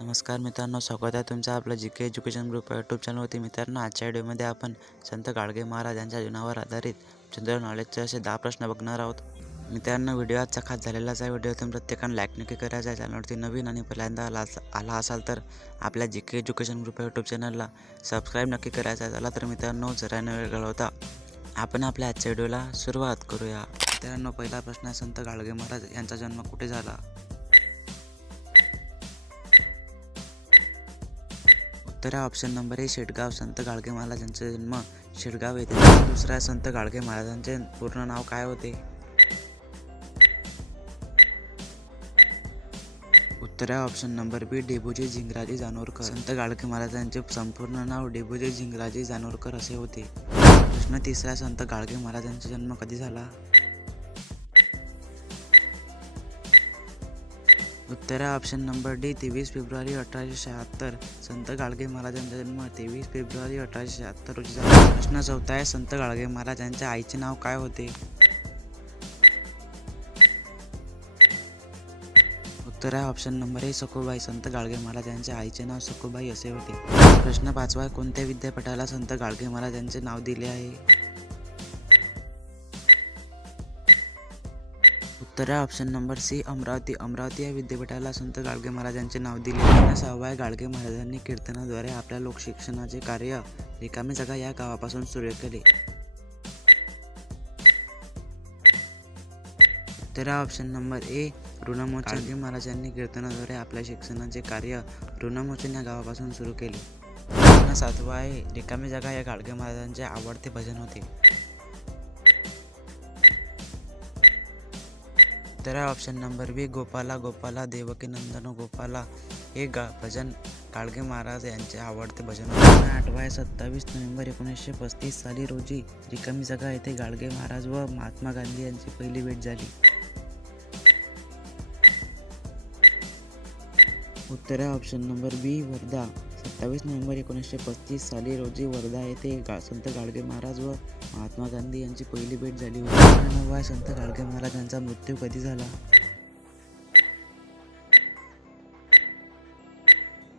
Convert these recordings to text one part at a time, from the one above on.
नमस्कार मित्रांनो स्वागत आहे तुमचं आपलं G K education group YouTube चॅनलवरती मित्रांनो आजच्या व्हिडिओमध्ये आपण संत गाडगे महाराज यांच्या जीवनावर आधारित जनरल नॉलेजचे असे दहा प्रश्न बघणार आहोत. मित्रांनो व्हिडिओ आजचा खास झालेलाच आहे. व्हिडिओ तुम्ही प्रत्येकाने लाईक नक्की करायचा आहे. चॅनलवरती नवीन आणि पहिल्यांदा आला आला असाल तर आपल्या G K education group YouTube चॅनलला सबस्क्राईब नक्की करायचा आहे. चला तर मित्रांनो जरा न वेळ घालवता. आपण आपल्या आजच्या व्हिडिओला सुरुवात करूया. मित्रांनो पहिला प्रश्न आहे संत गाडगे महाराज यांचा जन्म कुठे झाला? तर ऑप्शन नंबर ए शेटगाव संत गाडगे महाराज यांचा जन्म. शेटगाव येथे दुसरा संत गाडगे महाराजांचे पूर्ण नाव काय होते? उत्तर आहे option number B Debuji Zingraji Janorkar. Sant Gadge महाराजांचे संपूर्ण नाव डेबूजी झिंगराजी जानोरकर असे होते. प्रश्न तिसरा संत गाडगे महाराजांचा जन्म कधी झाला? उत्तर आहे ऑप्शन नंबर डी तेवीस फेब्रुवारी अठराशे शहात्तर. संत गाडगे महाराजांचा जन्म तेवीस फेब्रुवारी अठराशे शहात्तर रोजी झाला. प्रश्न चौथा आहे संत गाडगे महाराज यांच्या आईचे नाव काय होते? उत्तर आहे ऑप्शन नंबर ए सखोबाई. संत गाडगे महाराज यांच्या आईचे नाव सखोबाई असे होते. प्रश्न पाचवा कोणत्या विद्यापीठाला संत गाडगे महाराज यांचे नाव दिले आहे? उत्तर आहे option number C Amravati. Amravati या विद्यापीठाला संत गाडगे महाराजांचे नाव दिले. प्रश्न सहावा आहे गाडगे महाराजांनी कीर्तनाद्वारे आपल्या लोकशिक्षणाचे कार्य रिकामी जागा या गावापासून सुरू केले. आहे option number A Rinmochan. Gadge महाराजांनी कीर्तनाद्वारे आपल्या शिक्षणाचे कार्य ऋणमोचन या गावापासून सुरू केले. सातवा आहे रिकामी जागा या गाडगे महाराजांचे आवडते भजन होते. उत्तर option number B Gopala Gopala Devakinandan Gopala. हे गा भजन काळगे महाराज यांचे आवडते भजन. आठवाय आठवा आहे सत्तावीस नोव्हेंबर एकोणीसशे पस्तीस साली रोजी रिकामी जगा येथे गाडगे महाराज व महात्मा गांधी यांची पहिली भेट झाली. उत्तर आहे ऑप्शन नंबर बी वर्धा. सत्तावीस नोव्हेंबर एकोणीसशे पस्तीस साली रोजी वर्धा येथे गा संत गाडगे महाराज व महात्मा गांधी यांची पहिली भेट झाली होती. नववा संत गाडगे महाराज यांचा मृत्यू कधी झाला?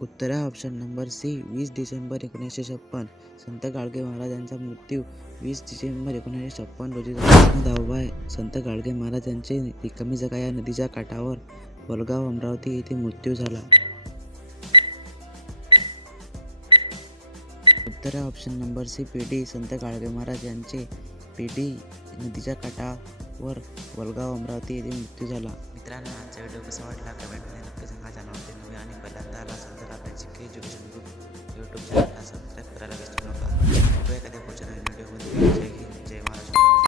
उत्तर आहे ऑप्शन नंबर सी वीस डिसेंबर एकोणीसशे छप्पन. संत गाडगे महाराज यांचा मृत्यू वीस डिसेंबर एकोणीसशे छप्पन रोजी दहावा आहे. संत गाडगे महाराज यांचे रिकामी जगा या नदीच्या काठावर वलगाव अमरावती येथे मृत्यू झाला. उत्तर ऑप्शन नंबर सी पेढी संत गाडगे महाराज यांचे पेढी नदीच्या काठावर वलगाव अमरावती येथे मृत्यू झाला. मित्रांनो आजचा व्हिडिओ कसा वाटला? कमेंटमध्ये नक्की सांगा. चॅनलवरती नव्हे आणि पहिल्यांदा आला असेल तर आपल्या G K education group YouTube channel